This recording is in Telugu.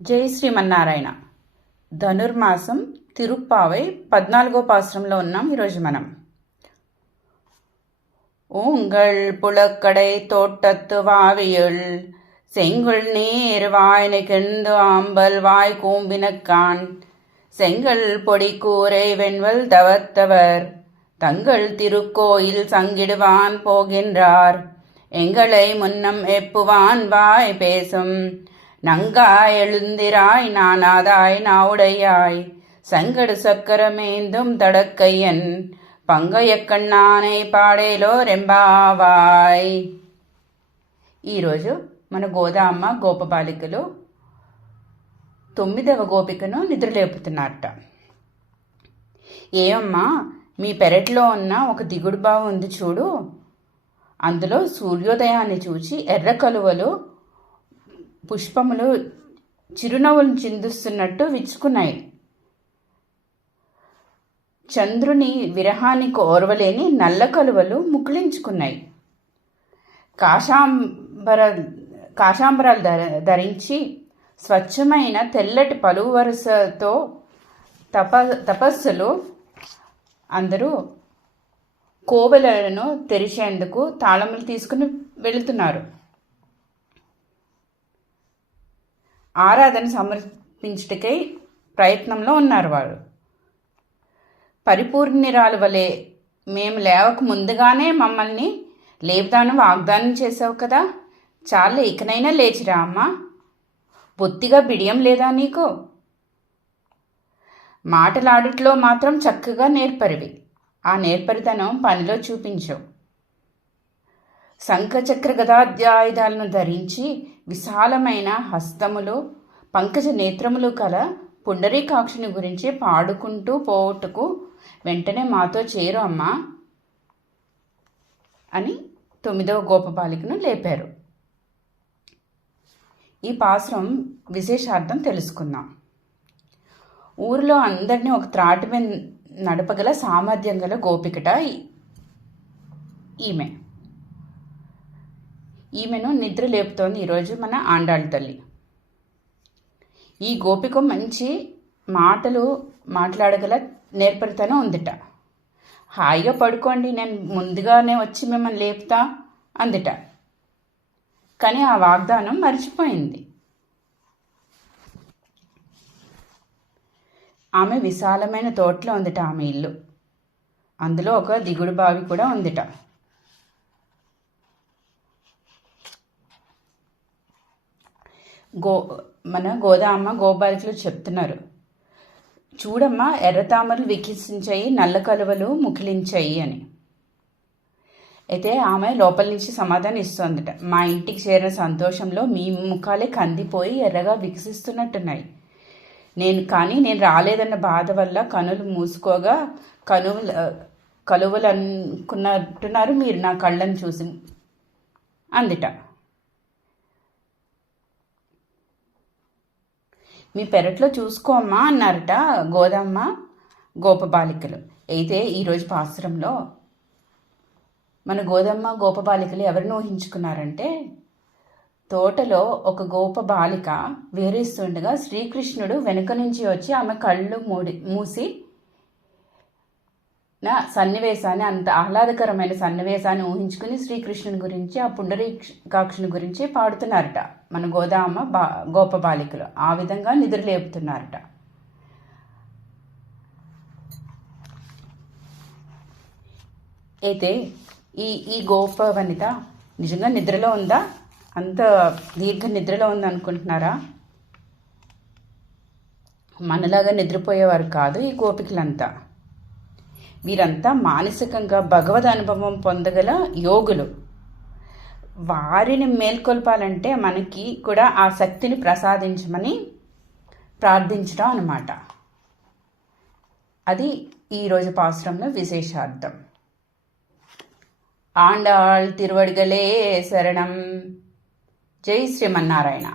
జై శ్రీమన్నారాయణ. ధనుర్మాసం తిరుప్పావై 14వ పాశ్రంలో ఉన్నాం ఈరోజు మనం. உங்கள் புலக்கடை தோட்டத்து வாவியுள் செங்குள் நீர் வாய் கிண்டு ஆம்பல் வாய் கூம்பினக்கான் செங்கல் பொடி கூரை வெண்வல் தவத்தவர் தங்கள் திருக்கோயில் சங்கிடுவான் போகின்றார். எங்களை முன்னம் எப்புவான் வாய் பேசும் நங்காய் எழுந்திராய் நானாதாய் நாவுடையாய் சங்கடு சக்கரமேந்தும் தடக்கையன் పంగయక్కన్నానై పాడేలో రెంబావాయ్. ఈరోజు మన గోదామ్మ గోపబాలికలు 9వ గోపికను నిద్రలేపుతున్నారట. ఏమమ్మా, మీ పెరట్లో ఉన్న ఒక దిగుడు బావి ఉంది చూడు, అందులో సూర్యోదయాన్ని చూచి ఎర్ర కలువలు పుష్పములు చిరునవ్వులు చిందిస్తున్నట్టు విచ్చుకున్నాయి. చంద్రుని విరహానికి ఓర్వలేని నల్ల కలువలు ముకుళించుకున్నాయి. కాషాంబరాలు ధరించి స్వచ్ఛమైన తెల్లటి పలువు వరుసతో తపస్సులు అందరూ కోవెలను తెరిచేందుకు తాళములు తీసుకుని వెళుతున్నారు. ఆరాధన సమర్పించుటకై ప్రయత్నంలో ఉన్నారు వారు. పరిపూర్ణిరాలు వలె మేము లేవక ముందుగానే మమ్మల్ని లేపుదాను వాగ్దానం చేసావు కదా, చాలే ఇకనైనా లేచిరా అమ్మా, బొత్తిగా బిడియం లేదా నీకు? మాటలాడుట్లో మాత్రం చక్కగా నేర్పరివి, ఆ నేర్పరితనం పనిలో చూపించవు. శంఖచక్ర గదాధ్యాయుధాలను ధరించి విశాలమైన హస్తములు పంకజ నేత్రములు కల పుండరీకాక్షుని గురించి పాడుకుంటూ పోవుటకు వెంటనే మాతో చేరు అమ్మా అని 9వ గోపబాలికను లేపారు. ఈ పాశ్రం విశేషార్థం తెలుసుకుందాం. ఊరిలో అందరినీ ఒక త్రాటి మీద నడపగల సామర్థ్యం గల గోపికట ఈమెను నిద్ర లేపుతోంది ఈరోజు మన ఆండాళ్ళ తల్లి. ఈ గోపిక మంచి మాటలు మాట్లాడగల నేర్పరితనం ఉందిట. హాయిగా పడుకోండి, నేను ముందుగానే వచ్చి మిమ్మల్ని లేపుతా అందిట. కానీ ఆ వాగ్దానం మర్చిపోయింది. ఆమె విశాలమైన తోటలో ఉందిట ఆమె ఇల్లు. అందులో ఒక దిగుడు బావి కూడా ఉందిట. మన గోదామ్మ గోబాలికలు చెప్తున్నారు, చూడమ్మా ఎర్రతామరలు వికసించాయి, నల్ల కలువలు ముకిలించాయి అని. అయితే ఆమె లోపల నుంచి సమాధానం ఇస్తోందట, మా ఇంటికి చేరిన సంతోషంలో మీ ముఖాలే కందిపోయి ఎర్రగా వికసిస్తున్నట్టున్నాయి. నేను రాలేదన్న బాధ వల్ల కనులు మూసుకోగా కలువలు అనుకున్నట్టున్నారు మీరు నా కళ్ళను చూసి అందిట. మీ పెరట్లో చూసుకోమ్మా అన్నారట గోదమ్మ గోపబాలికలు. అయితే ఈరోజు పాశ్రంలో మన గోదమ్మ గోపబాలికలు ఎవరిని ఊహించుకున్నారంటే, తోటలో ఒక గోపబాలిక వేరేస్తుండగా శ్రీకృష్ణుడు వెనుక నుంచి వచ్చి ఆమె కళ్ళు మూసి నా సన్నివేశాన్ని, అంత ఆహ్లాదకరమైన సన్నివేశాన్ని ఊహించుకుని శ్రీకృష్ణుని గురించి, ఆ పుండరీకాక్షుని గురించి పాడుతున్నారట మన గోదామ్మ గోపబాలికలు. ఆ విధంగా నిద్రలేపుతున్నారట. అయితే ఈ గోప వనిత నిజంగా నిద్రలో ఉందా? అంత దీర్ఘ నిద్రలో ఉందనుకుంటున్నారా? మనలాగా నిద్రపోయేవారు కాదు ఈ గోపికలంతా. వీరంతా మానసికంగా భగవద్ అనుభవం పొందగల యోగులు. వారిని మేల్కొల్పాలంటే మనకి కూడా ఆ శక్తిని ప్రసాదించమని ప్రార్థించడం అన్నమాట. అది ఈరోజు పాశ్రంలో విశేషార్థం. ఆండాళ్ తిరువడిగలే శరణం. జై శ్రీమన్నారాయణ.